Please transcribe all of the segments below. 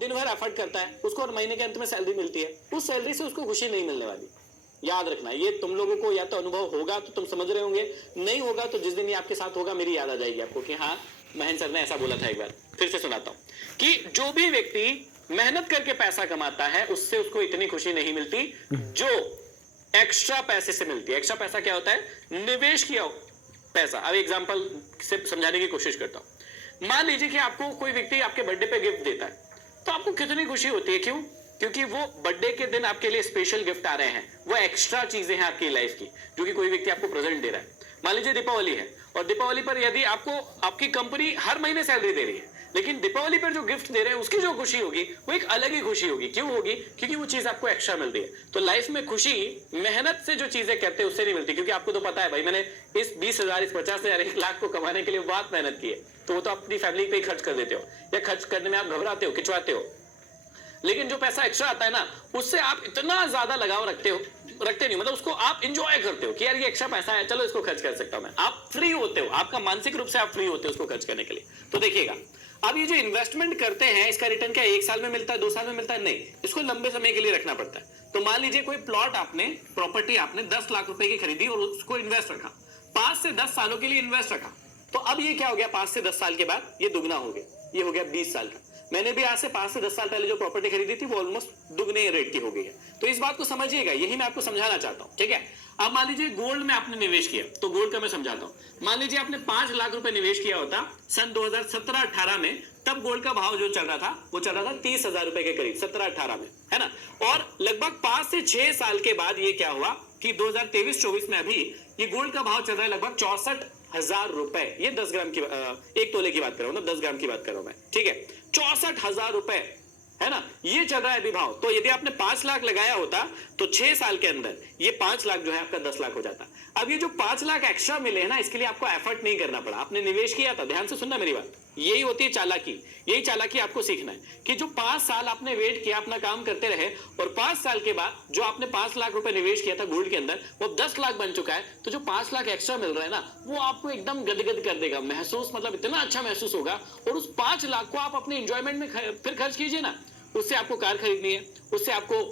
दिन भर एफर्ट करता है, उसको महीने के अंत में सैलरी मिलती है, उस सैलरी से उसको खुशी नहीं मिलने वाली। याद रखना, ये तुम लोगों को या तो अनुभव होगा तो तुम समझ रहे होंगे, नहीं होगा तो जिस दिन ये आपके साथ होगा मेरी याद आ जाएगी आपको कि हाँ महेंद्र सर ने ऐसा बोला था। एक बार फिर से सुनाता हूं कि जो भी व्यक्ति मेहनत करके पैसा कमाता है उससे उसको इतनी खुशी नहीं मिलती जो एक्स्ट्रा पैसे से मिलती है। एक्स्ट्रा पैसा क्या होता है? निवेश किया पैसा। अब एग्जांपल से समझाने की कोशिश करता हूं। मान लीजिए कि आपको कोई व्यक्ति आपके बर्थडे पे गिफ्ट देता है, तो आपको कितनी खुशी होती है। क्यों? क्योंकि वो बर्थडे के दिन आपके लिए स्पेशल गिफ्ट आ रहे हैं, वो एक्स्ट्रा चीजें हैं आपकी लाइफ की जो कि कोई व्यक्ति आपको प्रेजेंट दे रहा है। मान लीजिए दीपावली है और दीपावली पर यदि आपको आपकी कंपनी हर महीने सैलरी दे रही है, लेकिन दीपावली पर जो गिफ्ट दे रहे हैं उसकी जो खुशी होगी वो एक अलग ही खुशी होगी। क्यों होगी? क्योंकि वो चीज आपको एक्स्ट्रा मिल रही है। तो लाइफ में खुशी मेहनत से जो चीजें करते हैं उससे नहीं मिलती, क्योंकि आपको तो पता है भाई मैंने इस 20,000 इस 50,000 1 लाख को कमाने के लिए बहुत मेहनत की है, तो वो तो अपनी फैमिली पे ही खर्च कर देते हो या खर्च करने में आप घबराते हो, खिंचवाते हो। लेकिन जो पैसा एक्स्ट्रा आता है ना, उससे आप इतना ज्यादा लगाव रखते नहीं, मतलब उसको आप इंजॉय करते हो कि यार ये एक्स्ट्रा पैसा है, चलो इसको खर्च कर सकता हूं मैं। आप फ्री होते हो, आपका मानसिक रूप से आप फ्री होते हो उसको खर्च करने के लिए। तो देखिएगा, अब ये जो इन्वेस्टमेंट करते हैं इसका रिटर्न क्या 1 साल में मिलता है, 2 साल में मिलता है? नहीं, इसको लंबे समय के लिए रखना पड़ता है। तो मान लीजिए कोई प्लॉट आपने, प्रॉपर्टी आपने 10 लाख रुपए की खरीदी और उसको इन्वेस्ट रखा, 5 से 10 सालों के लिए इन्वेस्ट रखा, तो अब ये क्या हो गया? 5 से 10 साल के बाद ये दुगना हो गया, ये हो गया 20 साल का। मैंने भी आज से 5 से 10 साल पहले जो प्रॉपर्टी खरीदी थी वो ऑलमोस्ट दुगने रेट की हो गई है। तो इस बात को समझिएगा, यही मैं आपको समझाना चाहता हूं, ठीक है। अब मान लीजिए गोल्ड में आपने निवेश किया, तो गोल्ड का मैं समझाता हूं। मान लीजिए आपने 5 लाख रुपए निवेश किया होता सन 2017-18 में, तब गोल्ड का भाव जो चल रहा था वो चल रहा था 30,000 रुपए के करीब, 17-18 में, है ना। और लगभग 5 से 6 साल के बाद ये क्या हुआ कि 2023-24 में अभी ये गोल्ड का भाव चल रहा है लगभग 64,000 रुपए। ये 10 ग्राम की 1 तोले की बात कर रहा हूं ना, 10 ग्राम की बात कर रहा हूं मैं, ठीक है। 64,000 रुपए, है ना, ये चल रहा है अभी भाव। तो यदि आपने 5 लाख लगाया होता तो 6 साल के अंदर ये 5 लाख जो है आपका 10 लाख हो जाता। अब ये जो 5 लाख एक्स्ट्रा मिले हैं ना, इसके लिए आपको एफर्ट नहीं करना पड़ा, आपने निवेश किया था। ध्यान से सुनना मेरी बात, यही होती है चालाकी। यही चालाकी आपको सीखना है कि जो 5 साल आपने वेट किया, अपना काम करते रहे, और 5 साल के बाद जो आपने 5 लाख रुपए निवेश किया था गोल्ड के अंदर वो 10 लाख बन चुका है। तो जो 5 लाख एक्स्ट्रा मिल रहा है ना, वो आपको एकदम गदगद कर देगा, महसूस, मतलब इतना अच्छा महसूस होगा। और उस 5 लाख को आप अपने एंजॉयमेंट में फिर खर्च कीजिए ना। उससे आपको कार खरीदनी है, उससे आपको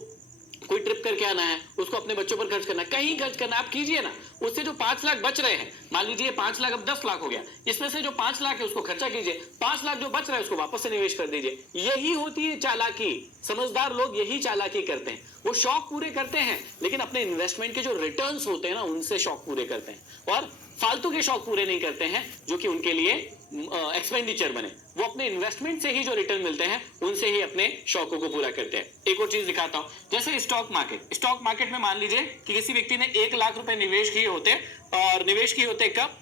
कोई ट्रिप करके आना है, उसको अपने बच्चों पर खर्च करना है, कहीं खर्च करना है, आप कीजिए ना। उससे जो 5 लाख बच रहे हैं, मान लीजिए 5 लाख अब 10 लाख हो गया, इसमें से जो 5 लाख है उसको खर्चा कीजिए, 5 लाख जो बच रहा है उसको वापस से निवेश कर दीजिए। यही होती है चालाकी। समझदार लोग यही चालाकी करते हैं। वो शौक पूरे करते हैं, लेकिन अपने इन्वेस्टमेंट के जो रिटर्न्स होते हैं ना, उनसे शौक पूरे करते हैं। और फालतू के शौक पूरे नहीं करते हैं जो कि उनके लिए एक्सपेंडिचर बने। वो अपने इन्वेस्टमेंट से ही जो रिटर्न मिलते हैं उनसे ही अपने शौकों को पूरा करते हैं। एक और चीज दिखाता हूं, जैसे स्टॉक मार्केट में मान लीजिए कि किसी व्यक्ति ने 1 लाख रुपए निवेश किए होते, और निवेश किए होते कब?